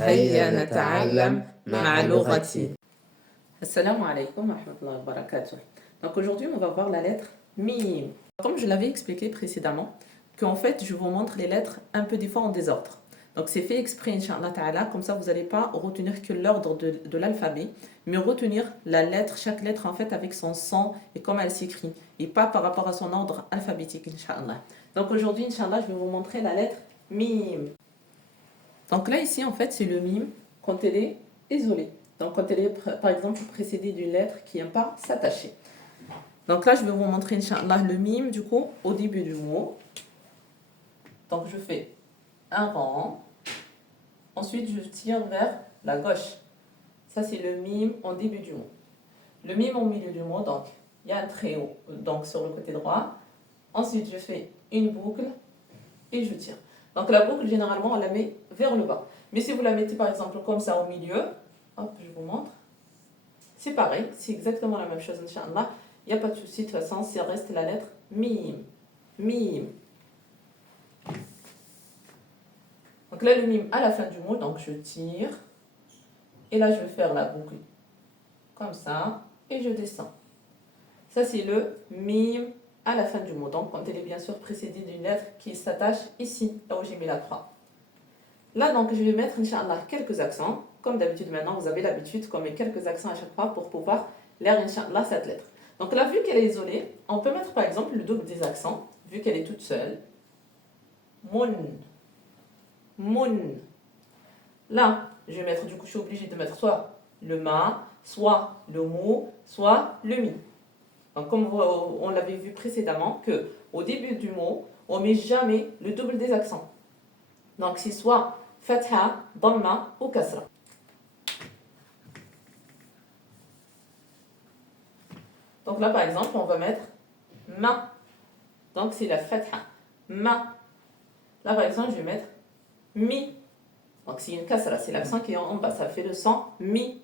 هيا نتعلم مع لغتي. Assalamu alaikum wa rahmatullahi wa barakatuh. Donc aujourd'hui, on va voir la lettre mim. Comme je l'avais expliqué précédemment, qu'en fait, je vous montre les lettres un peu des fois en désordre. Donc c'est fait exprès, Inch'Allah Ta'ala, comme ça vous n'allez pas retenir que l'ordre de l'alphabet, mais retenir la lettre, chaque lettre en fait avec son son et comment elle s'écrit, et pas par rapport à son ordre alphabétique, Inch'Allah. Donc aujourd'hui, Inch'Allah, je vais vous montrer la lettre mim. Donc là, ici, en fait, c'est le mime quand elle est isolée. Donc quand elle est, par exemple, précédée d'une lettre qui n'aime pas s'attacher. Donc là, je vais vous montrer, Inch'Allah, le mime, du coup, au début du mot. Donc je fais un rang. Ensuite, je tire vers la gauche. Ça, c'est le mime au début du mot. Le mime au milieu du mot, donc, il y a un trait haut, donc sur le côté droit. Ensuite, je fais une boucle et je tire. Donc la boucle, généralement, on la met vers le bas. Mais si vous la mettez par exemple comme ça au milieu, hop, je vous montre. C'est pareil, c'est exactement la même chose, Inch'Allah. Il n'y a pas de souci, de toute façon, ça reste la lettre mim. Mim. Donc là, le mim à la fin du mot, donc je tire. Et là, je vais faire la boucle comme ça. Et je descends. Ça, c'est le mim à la fin du mot. Donc, quand elle est bien sûr précédée d'une lettre qui s'attache ici, là où j'ai mis la croix. Là, donc, je vais mettre, Inch'Allah, quelques accents. Comme d'habitude, maintenant, vous avez l'habitude qu'on met quelques accents à chaque fois pour pouvoir lire, Inch'Allah, cette lettre. Donc là, vu qu'elle est isolée, on peut mettre, par exemple, le double des accents, vu qu'elle est toute seule. Mun. Mun. Là, je vais mettre, du coup, je suis obligée de mettre soit le ma, soit le mot, soit le mi. Donc, comme on l'avait vu précédemment, qu'au début du mot, on ne met jamais le double des accents. Donc, c'est soit fatha, dhamma ou kasra. Donc là, par exemple, on va mettre ma. Donc, c'est la fatha. Ma. Là, par exemple, je vais mettre mi. Donc, c'est une kasra, c'est l'accent qui est en bas. Ça fait le son mi.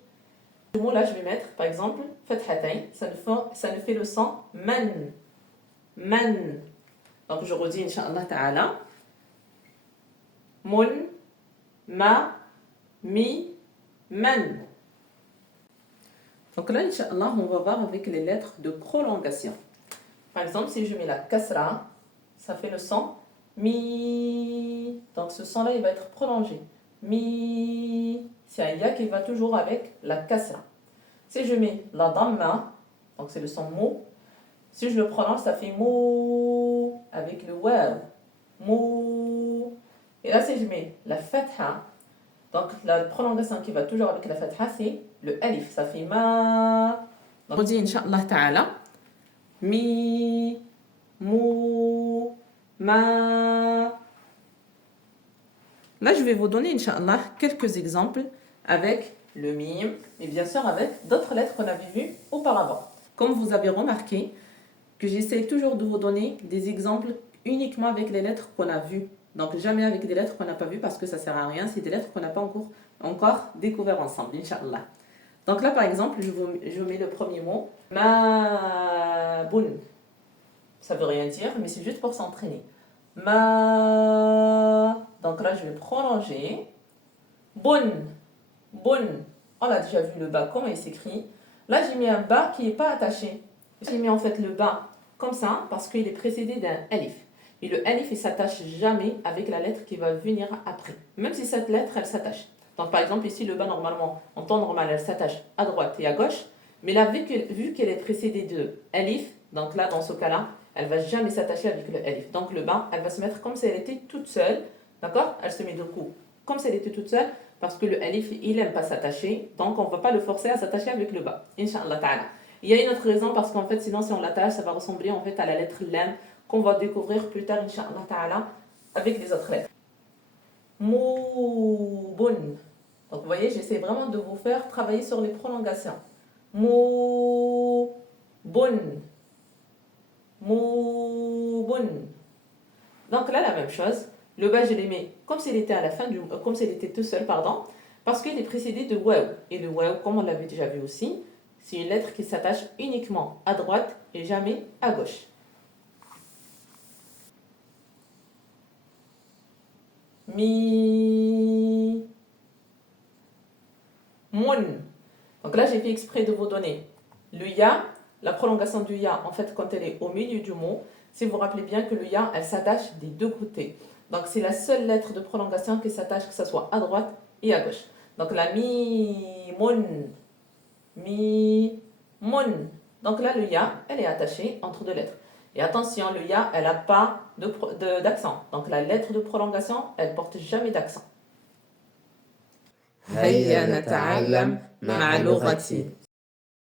Le mot là, je vais mettre, par exemple, fathatain. Ça nous fait le son man. Man. Donc, je redis, Inch'Allah Ta'ala. Mun, ma, mi, man. Donc là, Inch'Allah, on va voir avec les lettres de prolongation. Par exemple, si je mets la kasra, ça fait le son mi. Donc ce son-là, il va être prolongé. Mi. C'est un ya qui va toujours avec la kasra. Si je mets la dhamma, donc c'est le son mo. Si je le prolonge, ça fait mo avec le waw. Mo. Et là, si je mets la fatha, donc la prolongation qui va toujours avec la fatha, c'est le alif. Ça fait ma. Donc on dit Inch'Allah Ta'ala. Mi, mou, ma. Là, je vais vous donner, Inch'Allah, quelques exemples avec le mim et bien sûr avec d'autres lettres qu'on avait vues auparavant. Comme vous avez remarqué, que j'essaie toujours de vous donner des exemples uniquement avec les lettres qu'on a vues. Donc jamais avec des lettres qu'on n'a pas vues parce que ça ne sert à rien. C'est des lettres qu'on n'a pas encore découvert ensemble, Inch'Allah. Donc là, par exemple, je mets le premier mot. Maboun. Ça veut rien dire, mais c'est juste pour s'entraîner. Ma. Donc là, je vais prolonger. Boun. Boun. On a déjà vu le bas, comment il s'écrit. Là, j'ai mis un bas qui n'est pas attaché. J'ai mis en fait le bas comme ça parce qu'il est précédé d'un alif. Et le alif, il ne s'attache jamais avec la lettre qui va venir après. Même si cette lettre, elle s'attache. Donc par exemple, ici, le bas, normalement, en temps normal, elle s'attache à droite et à gauche. Mais là, vu qu'elle est précédée de alif, donc là, dans ce cas-là, elle ne va jamais s'attacher avec le alif. Donc le bas, elle va se mettre comme si elle était toute seule. D'accord? Elle se met de coup comme si elle était toute seule parce que le alif, il n'aime pas s'attacher. Donc on ne va pas le forcer à s'attacher avec le bas. Inch'Allah ta'ala. Il y a une autre raison parce qu'en fait, sinon, si on l'attache, ça va ressembler en fait à la lettre lam qu'on va découvrir plus tard, Inch'Allah ta'ala, avec les autres lettres. Mouboun. Donc vous voyez, j'essaie vraiment de vous faire travailler sur les prolongations. Mouboun. Mouboun. Donc là, la même chose. Le bas, je l'ai mis comme s'il était à la fin comme s'il était tout seul, pardon, parce qu'il est précédé de waw. Et le waw, comme on l'avait déjà vu aussi, c'est une lettre qui s'attache uniquement à droite et jamais à gauche. Mi. Donc là, j'ai fait exprès de vous donner le ya, la prolongation du ya, en fait, quand elle est au milieu du mot, si vous vous rappelez bien que le ya, elle s'attache des deux côtés. Donc c'est la seule lettre de prolongation qui s'attache, que ce soit à droite et à gauche. Donc la mi-mun. Donc là, le ya, elle est attachée entre deux lettres. Et attention, le ya, elle n'a pas d'accent. Donc la lettre de prolongation, elle porte jamais d'accent. هيا نتعلم مع لغتي.